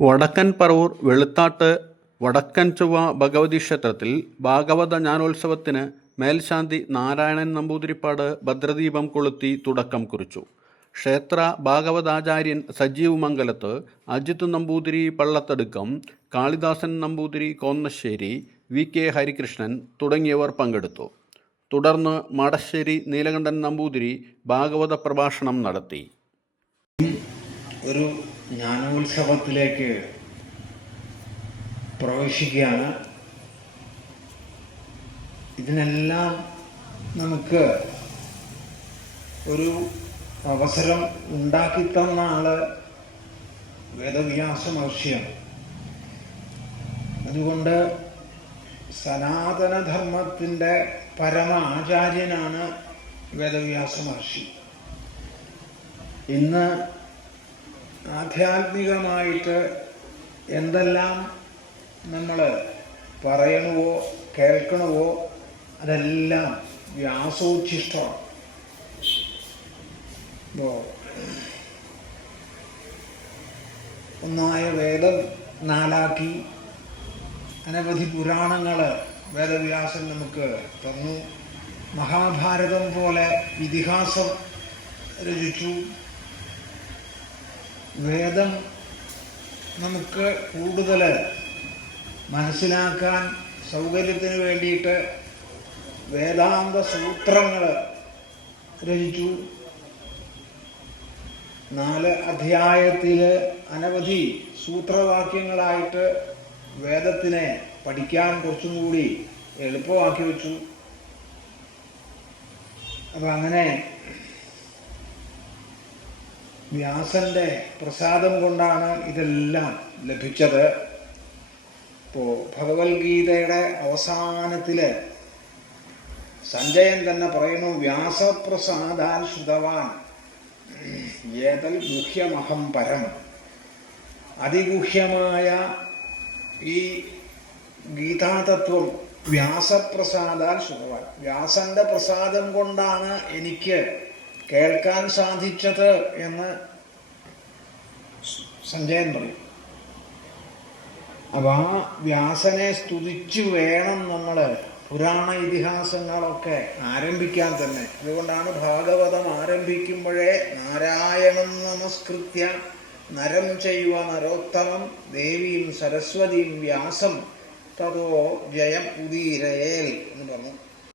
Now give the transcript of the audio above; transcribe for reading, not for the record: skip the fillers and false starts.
വടക്കൻ പറവൂർ വെളുത്താട്ട് വടക്കൻ ചൊവ്വ ഭഗവതി ക്ഷേത്രത്തിൽ ഭാഗവത ജ്ഞാനോത്സവത്തിന് മേൽശാന്തി നാരായണൻ നമ്പൂതിരിപ്പാട് ഭദ്രദീപം കൊളുത്തി തുടക്കം കുറിച്ചു. ക്ഷേത്ര ഭാഗവതാചാര്യൻ സജീവ് മംഗലത്ത്, അജിത് നമ്പൂതിരി പള്ളത്തടുക്കം, കാളിദാസൻ നമ്പൂതിരി കോന്നശ്ശേരി, വി കെ ഹരികൃഷ്ണൻ തുടങ്ങിയവർ പങ്കെടുത്തു. തുടർന്ന് മാടശ്ശേരി നീലകണ്ഠൻ നമ്പൂതിരി ഭാഗവത പ്രഭാഷണം നടത്തി. ഒരു ജ്ഞാനോത്സവത്തിലേക്ക് പ്രവേശിക്കുകയാണ്. ഇതിനെല്ലാം നമുക്ക് ഒരു അവസരം ഉണ്ടാക്കിത്തന്ന ആള് വേദവ്യാസ മഹർഷിയാണ്. അതുകൊണ്ട് സനാതനധർമ്മത്തിൻ്റെ പരമ ആചാര്യനാണ് വേദവ്യാസ മഹർഷി. ഇന്ന് ആധ്യാത്മികമായിട്ട് എന്തെല്ലാം നമ്മൾ പറയണവോ കേൾക്കണവോ അതെല്ലാം വ്യാസോച്ഛിഷ്ടമാണ്. ഒന്നായ വേദം നാലാക്കി അനവധി പുരാണങ്ങൾ വേദവ്യാസൻ നമുക്ക് തന്നു. മഹാഭാരതം പോലെ ഇതിഹാസം രചിച്ചു. വേദം നമുക്ക് കൂടുതൽ മനസ്സിലാക്കാൻ സൗകര്യത്തിന് വേണ്ടിയിട്ട് വേദാന്ത സൂത്രങ്ങൾ രചിച്ചു. 4 അധ്യായത്തിൽ അനവധി സൂത്രവാക്യങ്ങളായിട്ട് വേദത്തിനെ പഠിക്കാൻ കുറച്ചും കൂടി എളുപ്പമാക്കി വെച്ചു. അപ്പം അങ്ങനെ വ്യാസന്റെ പ്രസാദം കൊണ്ടാണ് ഇതെല്ലാം ലഭിച്ചത്. ഇപ്പോൾ ഭഗവത്ഗീതയുടെ അവസാനത്തിൽ സഞ്ജയൻ തന്നെ പറയുന്നു, വ്യാസപ്രസാദാൽ ശ്രുതവാൻ ഏതൽ ഗുഹ്യമഹം പരം. അതിഗുഹ്യമായ ഈ ഗീതാതത്വം വ്യാസപ്രസാദാൽ ശ്രുതവാൻ, വ്യാസന്റെ പ്രസാദം കൊണ്ടാണ് എനിക്ക് കേൾക്കാൻ സാധിച്ചത് എന്ന് സഞ്ജയൻ പറയും. അപ്പം ആ വ്യാസനെ സ്തുതിച്ചു വേണം നമ്മൾ പുരാണ ഇതിഹാസങ്ങളൊക്കെ ആരംഭിക്കാൻ തന്നെ. അതുകൊണ്ടാണ് ഭാഗവതം ആരംഭിക്കുമ്പോഴേ നാരായണം നമസ്കൃത്യ നരം ചൈവ നരോത്തമം ദേവീം സരസ്വതീം വ്യാസം തതോ ജയം ഉദീരയേൽ എന്ന് പറഞ്ഞു.